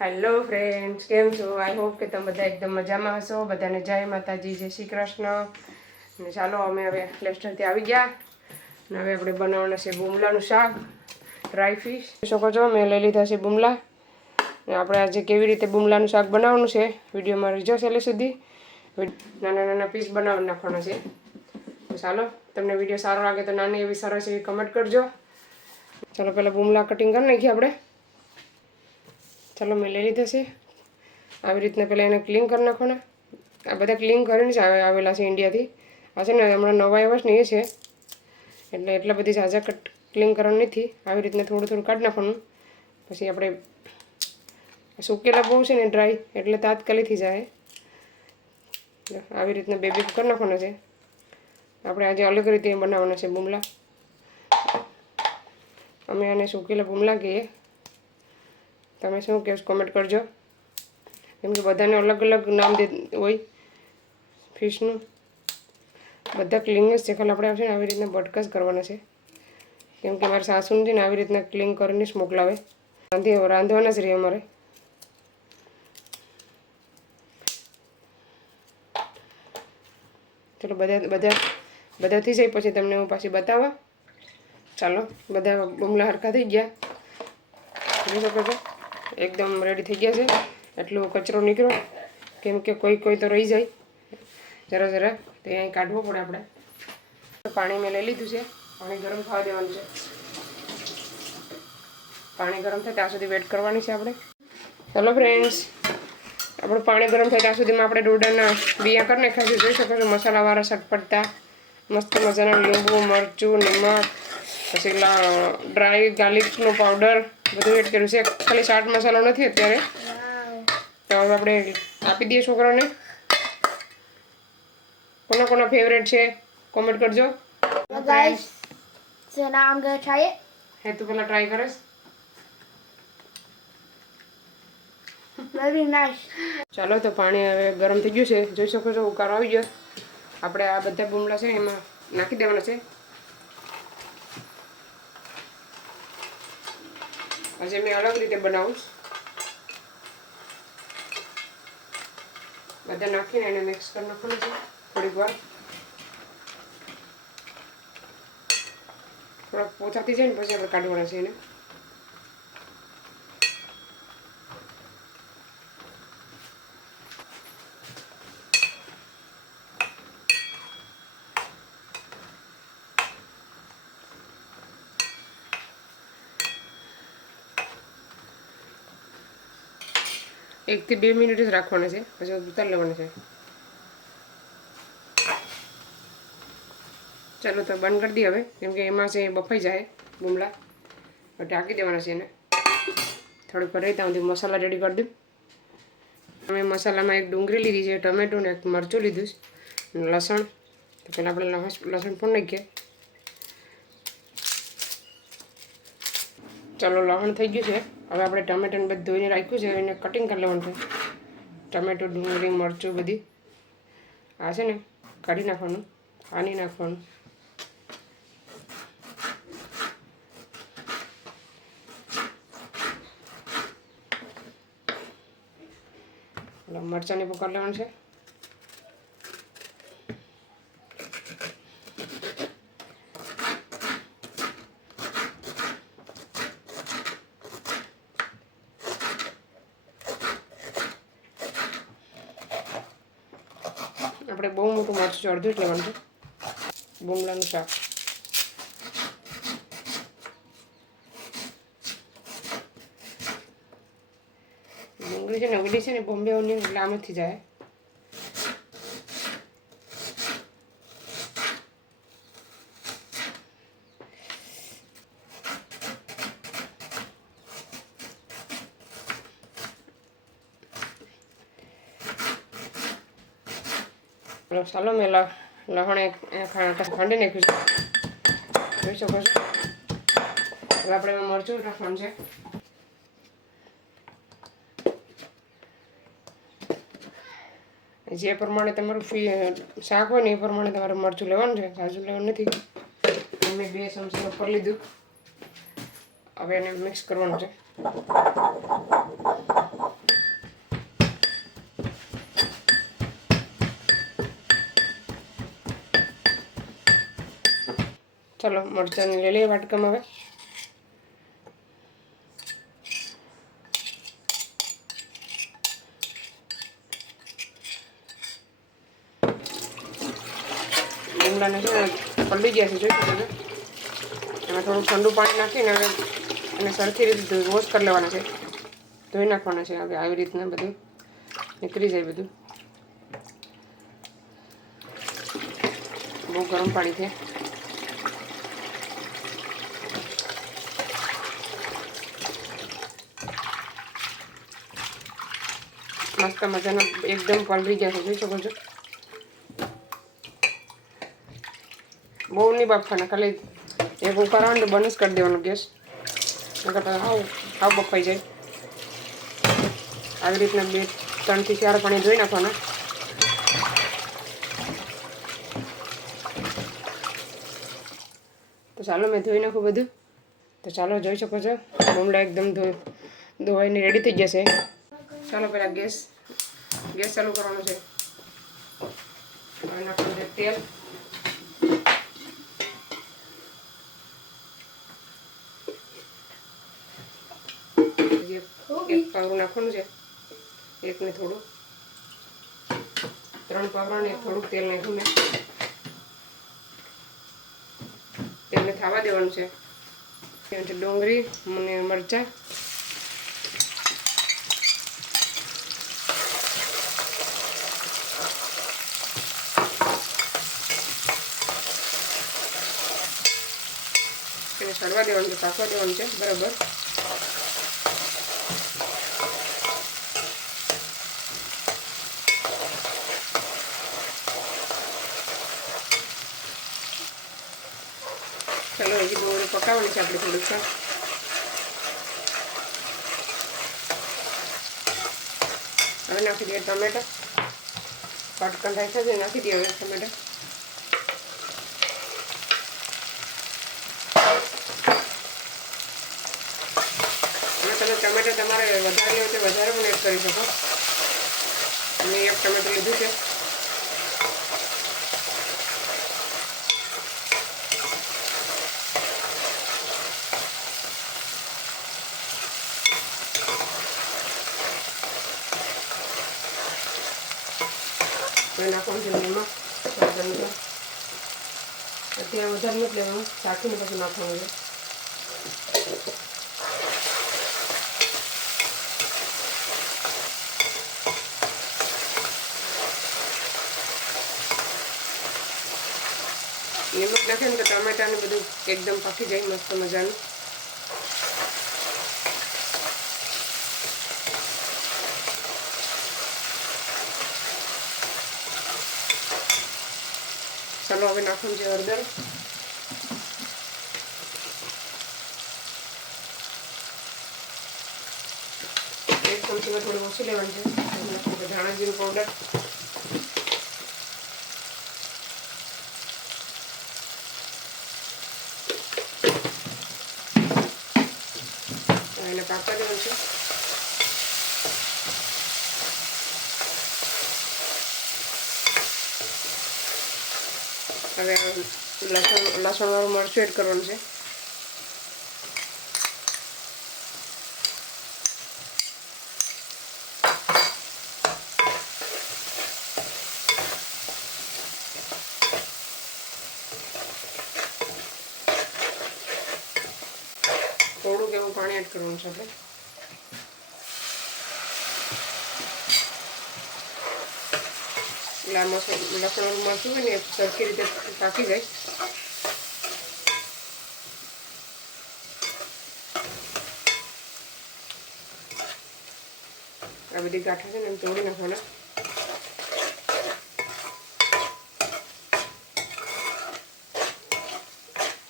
Hello friends, કેમ છો? I hope કે તમે બધા એકદમ મજામાં હશો. બધાને જય માતાજી, જય શ્રી કૃષ્ણ. અને ચાલો અમે હવે લેસ્ટરથી આવી ગયા અને હવે આપણે બનાવવાના છે બુમલાનું શાક, ડ્રાય ફિશ. શકો છો મેં લઈ લીધા છે બુમલા. અને આપણે આજે કેવી રીતે બુમલાનું શાક બનાવવાનું છે વિડીયોમાં રીજો છેલ્લે સુધી. નાના નાના પીસ બનાવી નાખવાના છે. તો ચાલો, તમને વિડીયો સારો લાગે તો નાની એવી સરસ એવી કમેન્ટ કરજો. ચાલો પહેલાં બુમલા કટિંગ કરી નાખીએ આપણે. ચાલો મેં લઈ લીધા છે. આવી રીતના પહેલાં એને ક્લીન કરી નાખવાના. આ બધા ક્લીન કરીને જ આવેલા છે ઇન્ડિયાથી. આ છે ને હમણાં નવા આવ્યા છે ને એ છે, એટલે એટલા બધી ઝાઝા ક્લીન કરવાનું નથી. આવી રીતના થોડું થોડું કાઢી નાખવાનું. પછી આપણે સૂકેલા બહુ છે ને ડ્રાય, એટલે તાત્કાલિકથી જાય. આવી રીતના બે બે કરી નાખવાના છે. આપણે આજે અલગ રીતે બનાવવાના છે બુમલા. અમે આને સૂકેલા બુમલા કહીએ. તમે શું કહો કોમેન્ટ કરજો. કેમ કે બધાને અલગ અલગ નામ હોય ફિશનું. બધા ક્લીન જ છે, ખાલી આપણે આવશે ને આવી રીતના બટકાસ કરવાના છે. કેમ કે મારા સાસુને છે ને આવી રીતના ક્લીન કરીને જ મોકલાવે. રાંધવાના જ રહે અમારે. ચલો બધા થઈ જાય પછી તમને હું પાછી બતાવવા. ચાલો, બધા બુમલા હરખા થઈ ગયા. જોઈ શકો છો એકદમ રેડી થઈ ગયા છે. એટલો કચરો નીકળ્યો, કેમ કે કોઈ તો રહી જાય જરા તો અહીં કાઢવો પડે આપણે. પાણી મેં લઈ લીધું છે. પાણી ગરમ થવા દેવાનું છે. પાણી ગરમ થાય ત્યાં સુધી વેટ કરવાની છે આપણે. ચલો ફ્રેન્ડ્સ, આપણું પાણી ગરમ થાય ત્યાં સુધીમાં આપણે ડોડાના બિયા કરી નાખ્યા છે. જોઈ શકો છો મસાલાવાળા સટપટતા મસ્ત મજાના લીંબુ, મરચું, નિમક, પછી ડ્રાય ગાર્લિકનો પાવડર બધું એડ કર્યું છે. ખાલી ચાટ મસાલો નથી અત્યારે. તો હવે આપણે આપી દઈએ છોકરાને. કોના ફેવરેટ છે કોમેન્ટ કરજો. Guys, so now I'm gonna try it. હે તું પેલા ટ્રાય કરીશ? Very nice. ચાલો, તો પાણી હવે ગરમ થઈ ગયું છે. જોઈ શકો છો ઉકાળો આવી ગયો. આપણે આ બધા બુમલા છે એમાં નાખી દેવાના છે. આજે મેં અલગ રીતે બનાવું. બધા નાખીને એને મિક્સ કરી નાખવાનું છે થોડીક વાર. થોડાક પોચા થઈ જાય ને પછી આપણે કાઢવાના છે એને. એક થી 2 મિનિટ જ રાખવાના છે, પછી ઉતારી લેવાના છે. ચાલો તો બંધ કરી દઈએ હવે, કેમ કે એમાં છે બફાઈ જાય બુમલા. ઢાંકી દેવાના છે એને. થોડીક વાર રહી ત્યાં સુધી મસાલા રેડી કરી દઉં. અમે મસાલામાં એક ડુંગળી લીધી છે, ટમેટું ને એક મરચું લીધું છે, લસણ. તો પહેલાં આપણે લસણ પણ નાખીએ. ચાલો, લસણ થઈ ગયું છે. હવે આપણે ટમેટાને બધું ધોઈને રાખ્યું છે, એને કટિંગ કરી લેવાનું છે. ટમેટું, ડુંગળી, મરચું બધી આ છે ને કાઢી નાખવાનું, ખાંડી નાખવાનું. મરચાંને પણ કરી લેવાનું છે. આપણે બહુ મોટું મરચું અડધું જ લેવાનું છે બુમલાનું શાક. ડુંગળી છે ને ઓલી છે ને બોમ્બે ઓનિયન એટલે આમ જ જાય. ચાલો મેં લસણ ખાંડી નાખ્યું છે. જોઈ શકો છો. હવે આપણે એમાં મરચું નાખવાનું છે. જે પ્રમાણે તમારું શાક હોય ને એ પ્રમાણે તમારે મરચું લેવાનું છે. ઝાઝું લેવાનું નથી. મેં 2 ચમચી ઉપર લીધું. હવે એને મિક્સ કરવાનું છે. ચલો મરચાંને લઈ લઈએ વાટકામાં હવે. લીમડાને છે ને પલળી ગયા છે, જોઈ શકો છો. એમાં થોડું ઠંડુ પાણી નાખીને હવે એને સરખી રીતે વોશ કરી લેવાના છે, ધોઈ નાખવાના છે. હવે આવી રીતના બધું નીકળી જાય. બધું બહુ ગરમ પાણી છે. મસ્ત મજાના એકદમ પલળી ગયા છે, જોઈ શકો છો. બહુ નહીં બાફવાના, ખાલી એક ઉકાર આવે ને તો બંધ જ કરી દેવાનો ગેસ, નકર તો હાવ બફાઈ જાય. આવી રીતના 2-3 થી 4 પાણી ધોઈ નાખવાના. તો ચાલો મેં ધોઈ નાખું બધું. તો ચાલો જોઈ શકો છો બમલા એકદમ ધોવાઈને રેડી થઈ જશે. ચાલો પહેલાં ગેસ ચાલુ કરવાનો છે. નાખવાનું છે તેલ. એક પાવરું નાખવાનું છે, એકને થોડું, 3 પાવરા ને થોડુંક તેલ નાખ્યું મેં. તેલને થાવા દેવાનું છે. ડુંગળી અને મરચાં, એને સડવા દેવાનું છે, પાકવા દેવાનું છે બરાબર. ચાલો હજી ડુંગળી પકાવવાની છે આપણે થોડીક. હવે નાખી દઈએ ટમેટા. કટકણ થાય છે, નાખી દઈએ હવે ટમેટા. અને તમે ટમેટા તમારે વધારે લેવો તો વધારે પણ એડ કરી શકો. મેં 1 ટમેટું લીધું છે. નાખવાનું છે નિમક. અત્યારે વધારે નથી લેવાનું, ચાખીને પછી નાખવાનું છે. નિમક નાખે ને તો ટમેટાને બધું એકદમ પાકી જાય મસ્ત મજાનું. ચાલો હવે નાખવાનું છે હળદર. એક ચમચીમાં થોડી ઓછી લેવાની છે. ધાણા જીરું પાવડર, એને પાકવા દેવાનું છે. હવે લસણવાળું મરચું એડ કરવાનું છે. થોડુંક એવું પાણી એડ કરવાનું છે આપણે. લસણવાળું મરચું હોય ને એ સરખી રીતે પાકી જાય. આ બધી ગાંઠા છે ને એમ તોડી નાખવાના.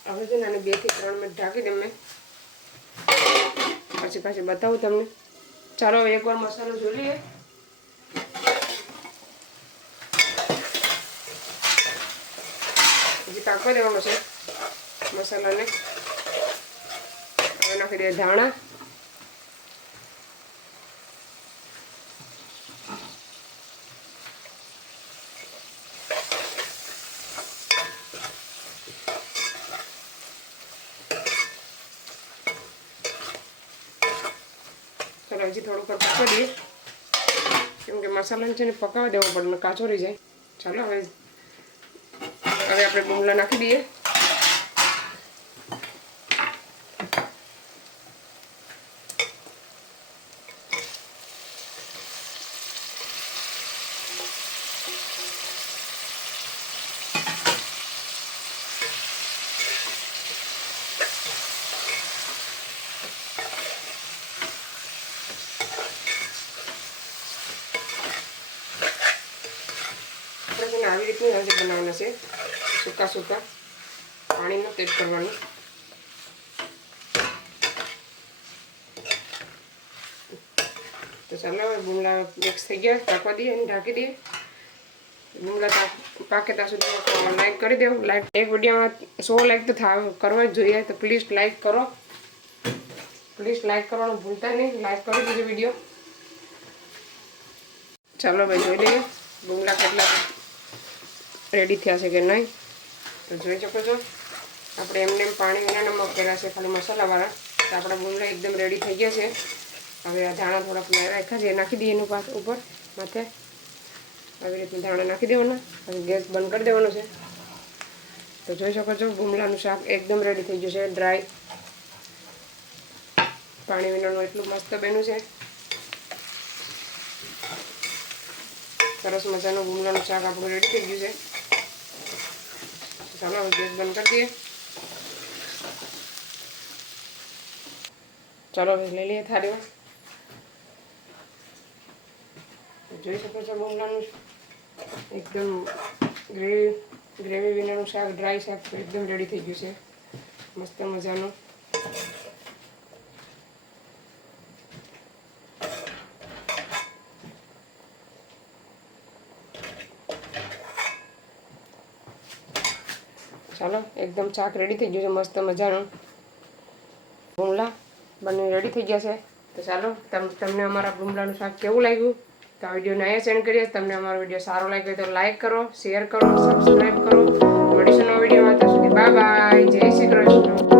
હવે છે ને આને 2 થી 3 મિનિટ ઢાંકી દે મેં, પછી બતાવું તમને. ચાલો એકવાર મસાલો જોઈ લઈએ. હજી પાકવા દેવાનો છે મસાલાને. હવે નાખી દઈએ ધાણા, ચાલો હજી થોડુંક પકવા દઈએ, કેમ કે મસાલાને છે ને પકાવવા દેવો પડે, કાચો રહી જાય. ચાલો હવે આપણે બુમલા નાખી દઈએ. આવી રીતનું આજે બનાવવાના છે, સૂકા સૂકા પાણીનો તેજ કરવાનું. તો ચાલો હવે બુમલા મિક્સ થઈ ગયા, પાકવા દઈએ અને ઢાંકી દઈએ. બુમલા પાકે ત્યાં સુધી લાઈક કરી દેવું. લાઈક એક વિડીયોમાં 100 લાઈક તો કરવા જ જોઈએ, તો પ્લીઝ લાઈક કરો. પ્લીઝ લાઈક કરવાનું ભૂલતા નહીં. લાઈક કરી દીજો વિડીયો. ચાલો ભાઈ જોઈ લઈએ બુમલા કેટલા રેડી થયા છે કે નહીં. તો જોઈ શકો છો આપણે એમને પાણી વિના નમક કર્યા છે, ખાલી મસાલાવાળા. તો આપણા બુમલા એકદમ રેડી થઈ ગયા છે. હવે આ ધાણા થોડાક રાખ્યા છે, નાખી દઈએ એનું ઉપર માથે. આવી રીતે ધાણા નાખી દેવાના. હવે ગેસ બંધ કરી દેવાનો છે. તો જોઈ શકો છો બુમલાનું શાક એકદમ રેડી થઈ ગયું છે, ડ્રાય પાણી વિનાનું. એટલું મસ્ત બન્યું છે. સરસ મજાનું બુમલાનું શાક આપણું રેડી થઈ ગયું છે. ચાલો હવે ગેસ બંધ કરી દઈએ. ચાલો હવે લઈ લઈએ થાળીમાં. જોઈ શકો છો બુમલાનું એકદમ ગ્રેવી વિનાનું શાક, ડ્રાય શાક એકદમ રેડી થઈ ગયું છે, મસ્ત મજાનું. ચાલો એકદમ શાક રેડી થઈ ગયું છે, મસ્ત મજાનું. બુમલા બંને રેડી થઈ ગયા છે. તો ચાલો તમને અમારા બુમલાનું શાક કેવું લાગ્યું તો આ વિડીયોને અહીંયા સેન્ડ કરીએ. તમને અમારો વિડીયો સારો લાગ્યો તો લાઈક કરો, શેર કરો, સબસ્ક્રાઈબ કરો. મળીશું નવા વિડીયોમાં. ત્યાં સુધી બાય બાય. જય શ્રી કૃષ્ણ.